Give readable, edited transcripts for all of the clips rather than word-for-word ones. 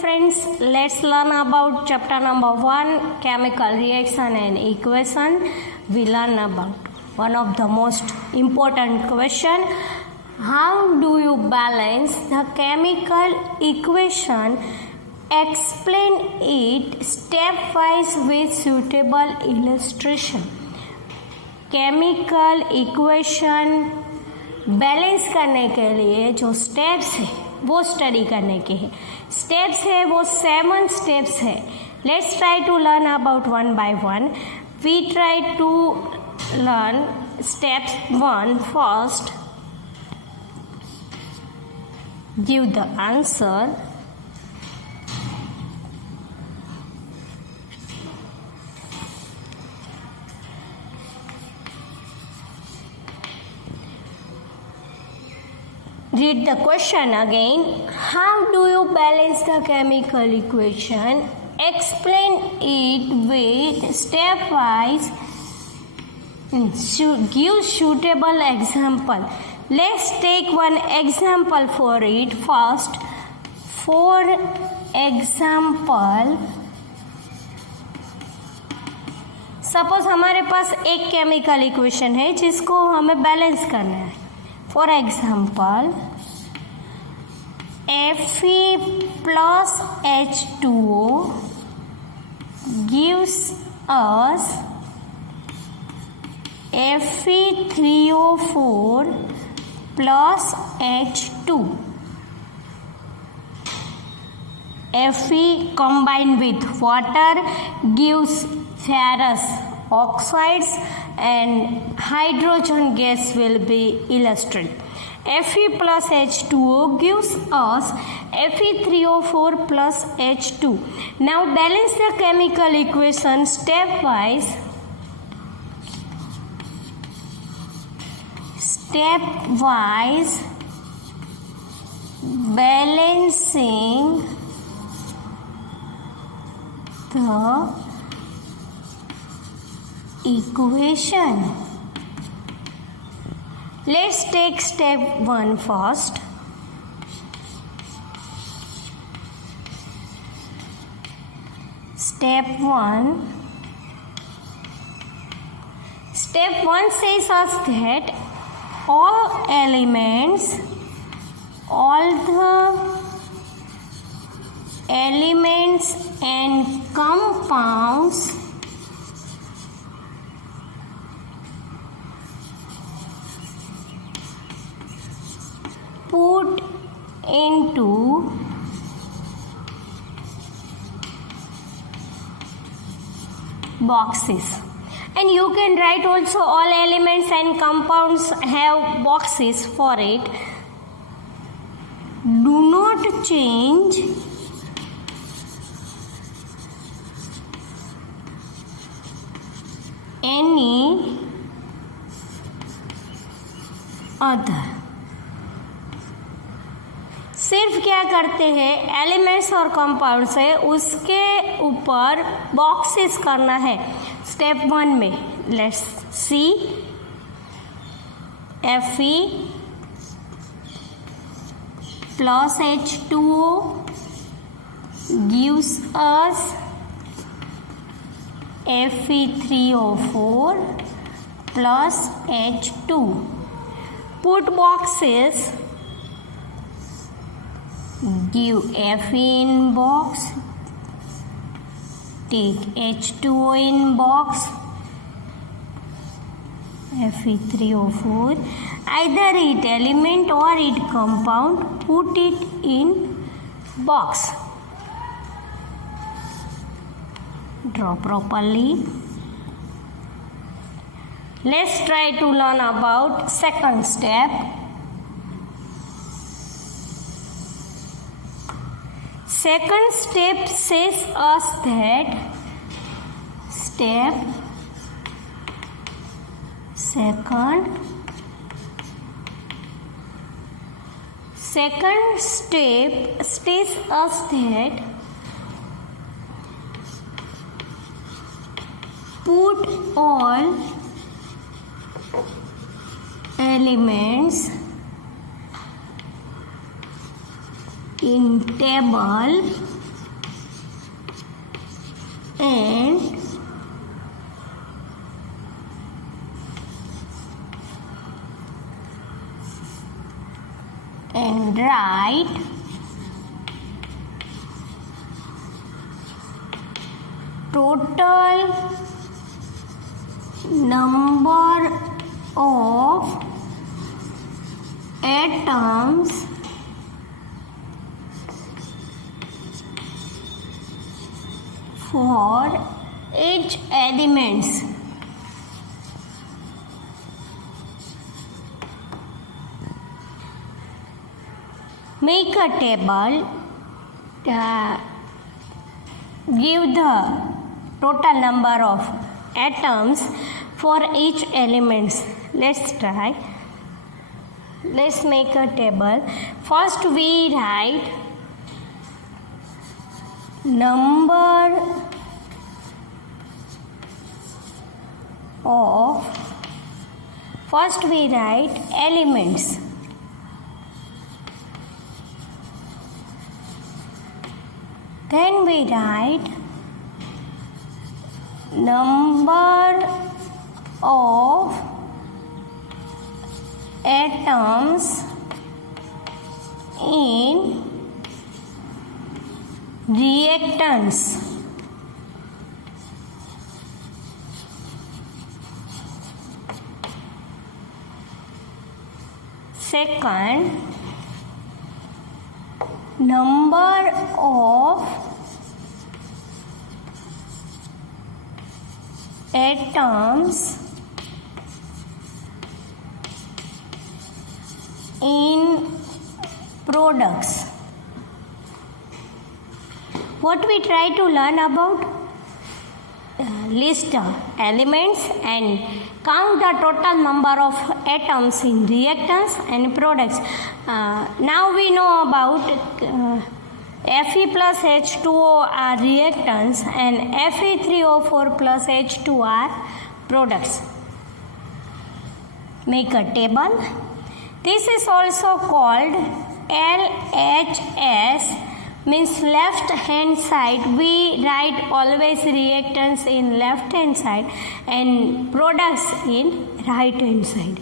Friends, let's learn about chapter number 1, chemical reaction and equation. We learn about one of the most important question. How do you balance the chemical equation? Explain it stepwise with suitable illustration. Chemical equation balance करने के लिए जो steps है वो study करने के हैं. Steps है वो 7 स्टेप्स है. Let's try to learn about one by one. We try to learn steps 1 first. Give the answer. Read the question again. How do you balance the chemical equation? Explain it with stepwise. Give suitable example. Let's take one example for it first. For example, suppose हमारे पास एक chemical equation है जिसको हमें balance करना है. For example Fe plus H2O gives us Fe3O4 plus H2. Fe combined with water gives ferrous oxides and hydrogen gas will be illustrated. Fe plus H2O gives us Fe3O4 plus H2. Now balance the chemical equation stepwise. Stepwise balancing the equation. Let's take step 1 first. Step 1. Step 1 says us that all the elements and compounds put into boxes, and you can write also all elements and compounds have boxes for it. Do not change any other. सिर्फ क्या करते हैं, elements और compounds है उसके ऊपर boxes करना है. स्टेप 1 में let's see. Fe plus H2O gives us Fe3O4 plus H2. Put boxes. Give Fe in box, take H2O in box, Fe3O4, either it element or it compound, put it in box. Draw properly. Let's try to learn about second step. Second step says us that second step says us that put all elements in table and write total number of atoms for each elements. Make a table, give the total number of atoms for each elements. Let's try. Let's make a table. First we write number of, first we write elements. Then we write number of atoms in reactants. Second, number of atoms in products. What we try to learn about? List elements and count the total number of atoms in reactants and products. Now we know about Fe plus H2O are reactants and Fe3O4 plus H2 are products. Make a table. This is also called LHS, means left hand side. We write always reactants in left hand side and products in right hand side.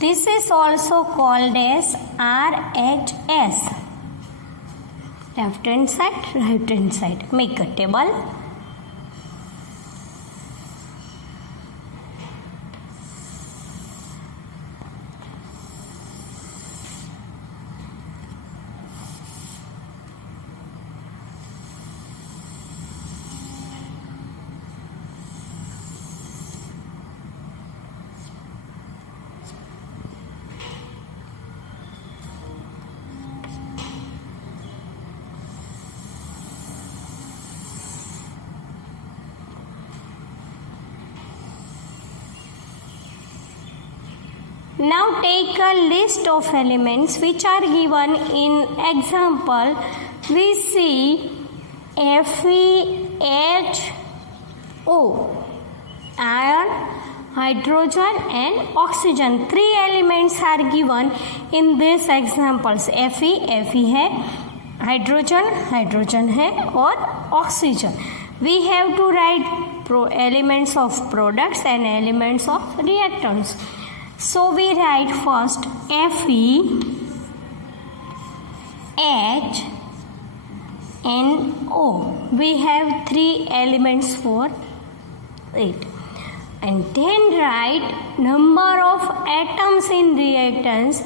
This is also called as RHS, left hand side, right hand side. Make a table. Now take a list of elements which are given in example. We see FeHO, iron, hydrogen and oxygen. 3 elements are given in these examples. Fe है, hydrogen है और oxygen. We have to write elements of products and elements of reactants. So we write first Fe, H and O. We have 3 elements for it. And then write number of atoms in reactants.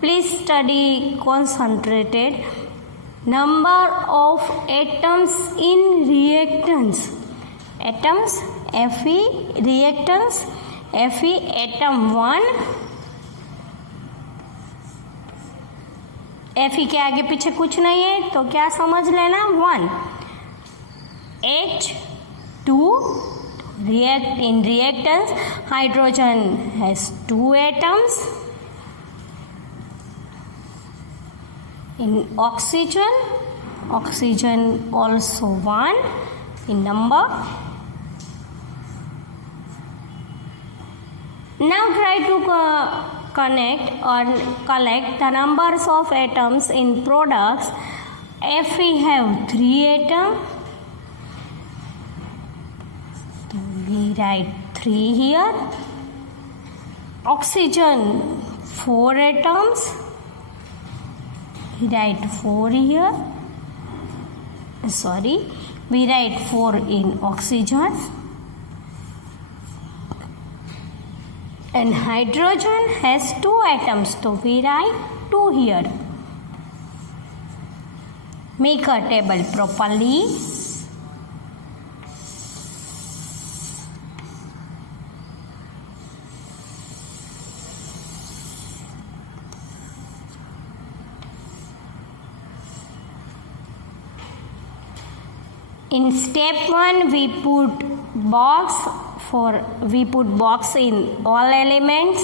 Please study concentrated. Number of atoms in reactants. Atoms, Fe, reactants, Fe atom 1, Fe के आगे पीछे कुछ नहीं है तो क्या समझ लेना 1, H2 in reactants hydrogen has 2 atoms, in oxygen also 1 in number. Now try to connect or collect the numbers of atoms in products. If we have 3 atoms, so we write 3 here. Oxygen 4 atoms, we write 4 here. We write 4 in oxygen. And hydrogen has 2 atoms, so we write 2 here. Make a table properly. In step 1, we put box in all elements.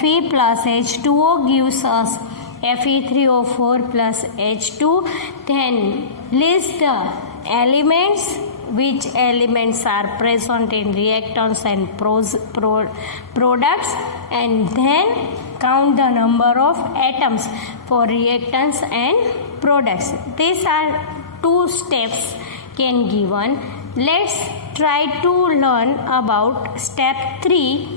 Fe plus H2O gives us Fe3O4 plus H2. Then list the elements, which elements are present in reactants and products, and then count the number of atoms for reactants and products. These are 2 steps can given. Let's try to learn about step 3.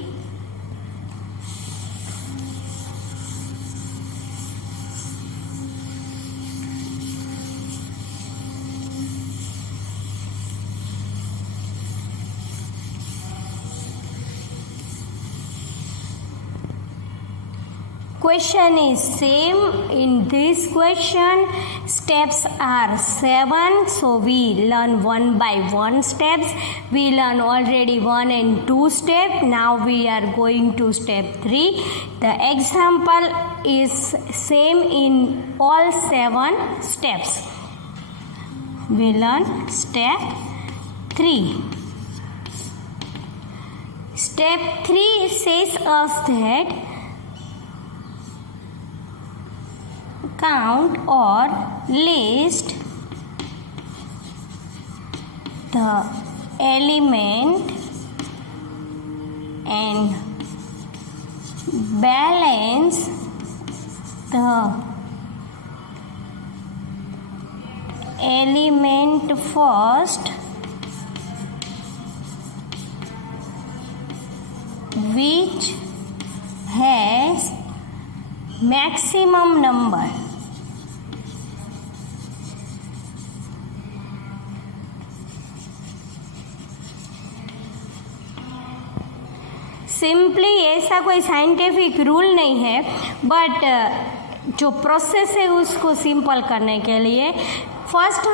Question is same. In this question, steps are 7, so we learn 1 by 1 steps. We learn already 1 and 2 steps. Now we are going to step 3. The example is same in all 7 steps. We learn step 3. Step 3 says us that count or list the element and balance the element first, which has maximum number. Simply ऐसा कोई scientific rule नहीं है, but जो process है उसको simple करने के लिए फर्स्ट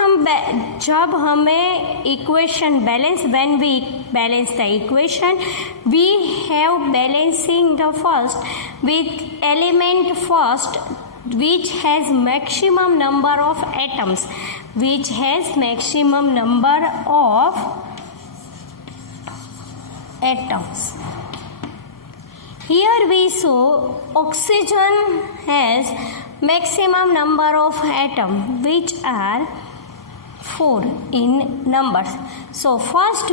जब हमें equation balance, when we balance the equation, we have balancing the first with element first which has maximum number of atoms, which has maximum number of atoms. Here we saw oxygen has maximum number of atoms, which are 4 in numbers. So first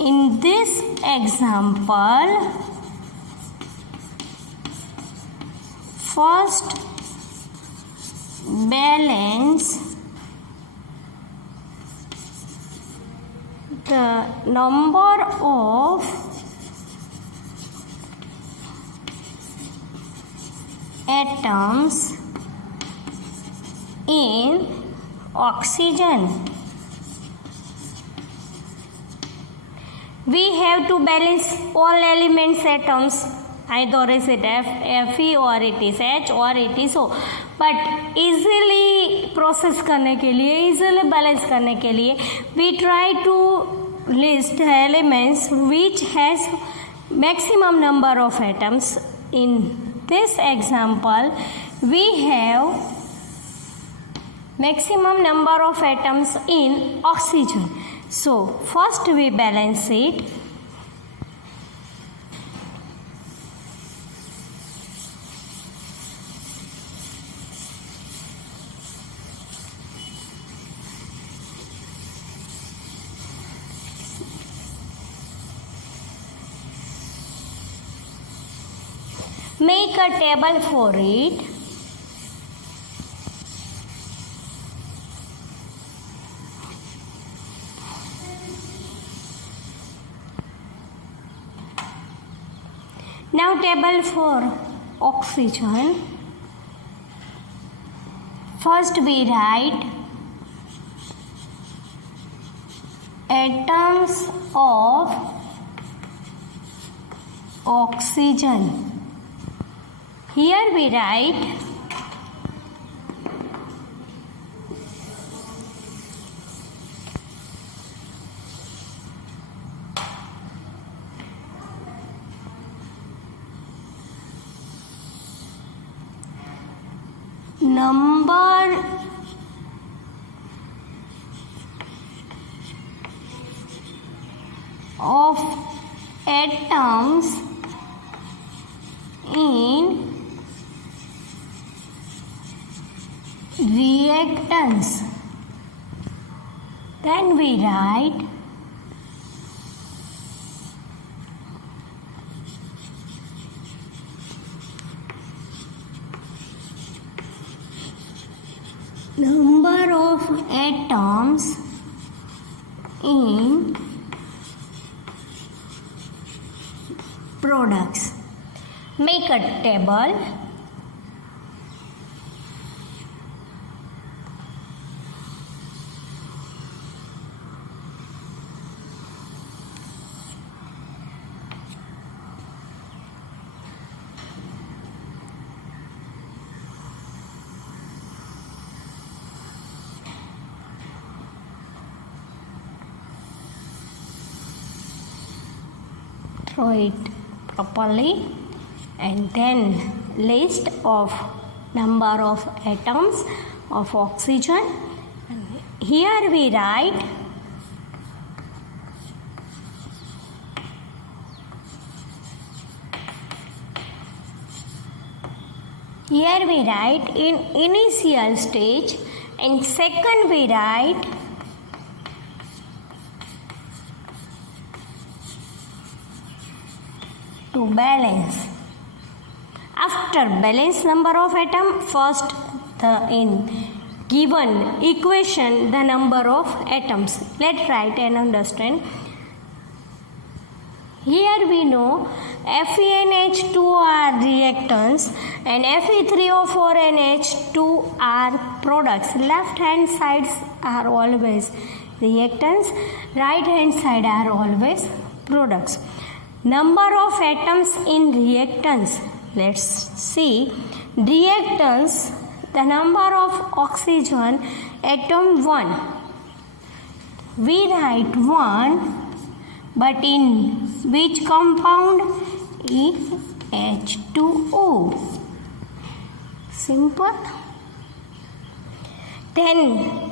in this example, first balance the number of atoms in oxygen. We have to balance all elements atoms, either is it Fe or it is H or it is O. But easily process करने के लिए, easily balance करने के लिए, we try to list the elements which has maximum number of atoms. In this example, we have maximum number of atoms in oxygen. So first we balance it. Make a table for it. Now table for oxygen. First we write atoms of oxygen. Here we write number of atoms in reactants. Then we write number of atoms in products. Make a table. Throw it properly, and then list of number of atoms of oxygen. Here we write in initial stage, and second we write to balance. After balance number of atom, first in given equation the number of atoms. Let's write and understand. Here we know FeNH2 are reactants and Fe3O4 and H2 are products. Left hand sides are always reactants, right hand side are always products. Number of atoms in reactants. Let's see. Reactants, the number of oxygen atom 1. We write 1, but in which compound? In H2O. Simple. Then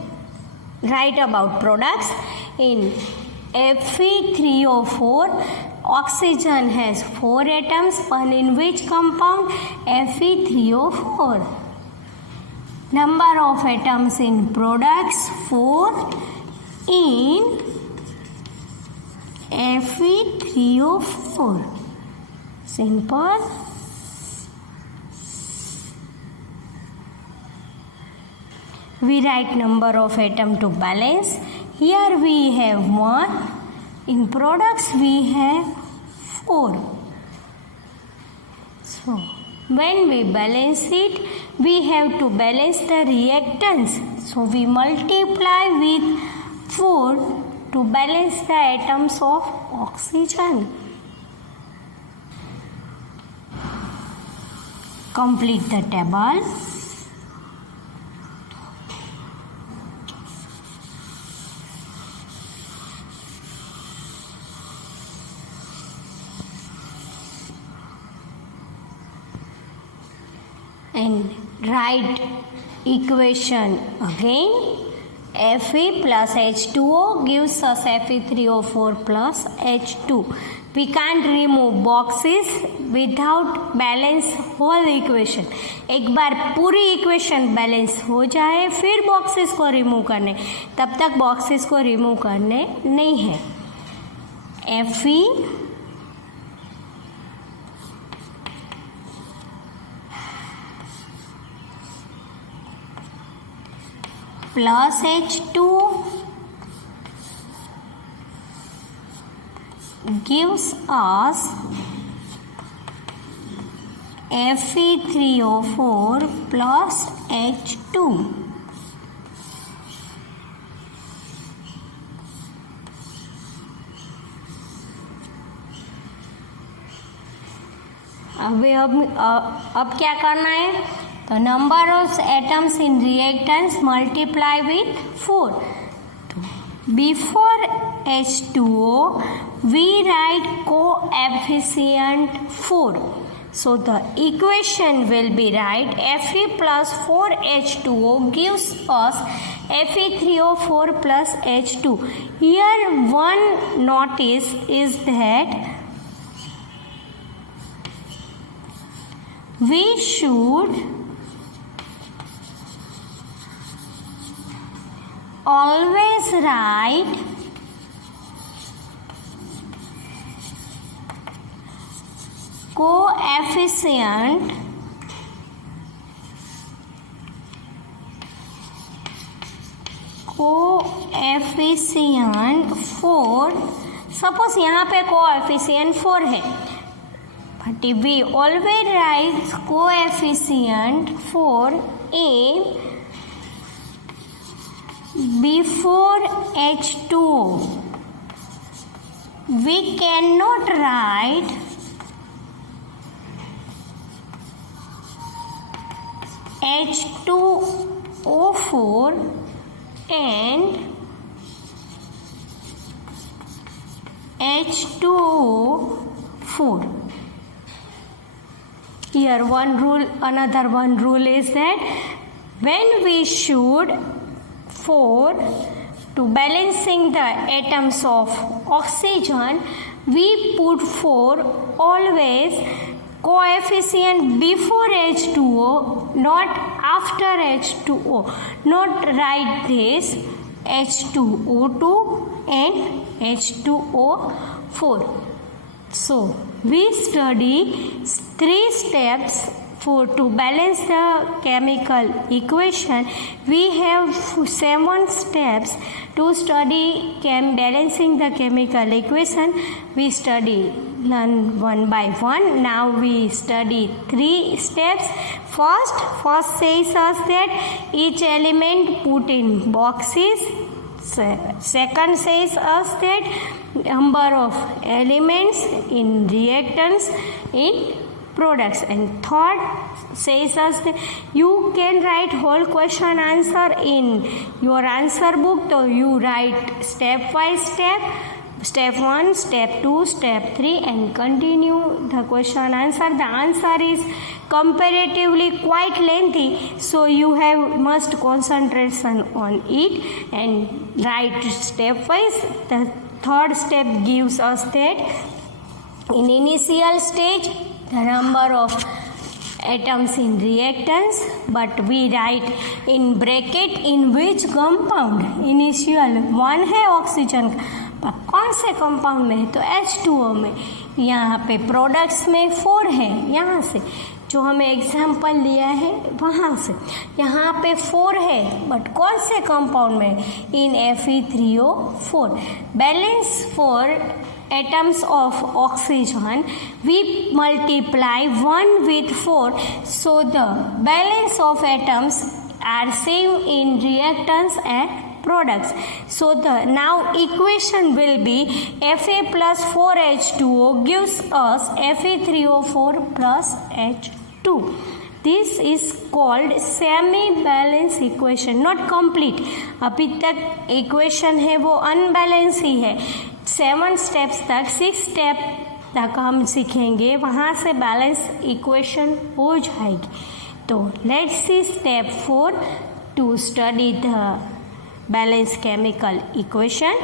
write about products. In Fe3O4 oxygen has 4 atoms, but in which compound? Fe3O4. Number of atoms in products 4 in Fe3O4. Simple. We write number of atom to balance. Here we have 1. In products we have 4. So when we balance it, we have to balance the reactants. So we multiply with 4 to balance the atoms of oxygen. Complete the table. And write equation again. Fe plus H2O gives us Fe3O4 plus H2. We can't remove boxes without balance whole equation. एक बार पूरी equation balance हो जाए फिर boxes को remove करने, तब तक boxes को रिमूव करने नहीं है. Fe plus H2O gives us Fe3O4 plus H2. अब क्या करना है, तो number of atoms in reactance multiply with 4. Before H2O we write coefficient 4. So the equation will be right Fe plus 4H2O gives us Fe3O4 plus H2. Here one notice is that we should always write coefficient coefficient 4. Suppose यहाँ पे coefficient 4 है, but we always write coefficient 4 in before H2O. We cannot write H2O4 and H2O4. Here another one rule is that when we should to balancing the atoms of oxygen, we put 4 always coefficient before H2O, not after H2O. Not write this H2O2 and H2O4. So we study 3 steps to balance the chemical equation. We have 7 steps to study balancing the chemical equation. We learn one by one. Now we study 3 steps. First says us that each element put in boxes. Second says us that number of elements in reactants in products, and third says us that you can write whole question answer in your answer book, so you write step by step, step 1, step 2, step 3, and continue the question answer. The answer is comparatively quite lengthy, so you must concentration on it and write stepwise. The third step gives us that in initial stage the number of atoms in reactants, but we write in bracket in which compound. Initial 1 है oxygen का, कौन से compound में है, तो H2O में. यहाँ पे प्रोडक्ट्स में 4 है, यहाँ से जो हमें एग्जाम्पल लिया है वहाँ से यहाँ पे 4 है, बट कौन से कंपाउंड में, इन Fe3O4. Balance 4 atoms of oxygen, we multiply 1 with 4, so the balance of atoms are same in reactants and products. So the now equation will be Fa plus 4H2O gives us Fe3O4 plus H2. This is called semi balance equation, not complete. अभी तक equation है वो unbalanced ही है. 7 steps तक 6 step तक हम सीखेंगे, वहाँ से बैलेंस इक्वेशन हो जाएगी. तो let's see step 4 to study the balance chemical equation.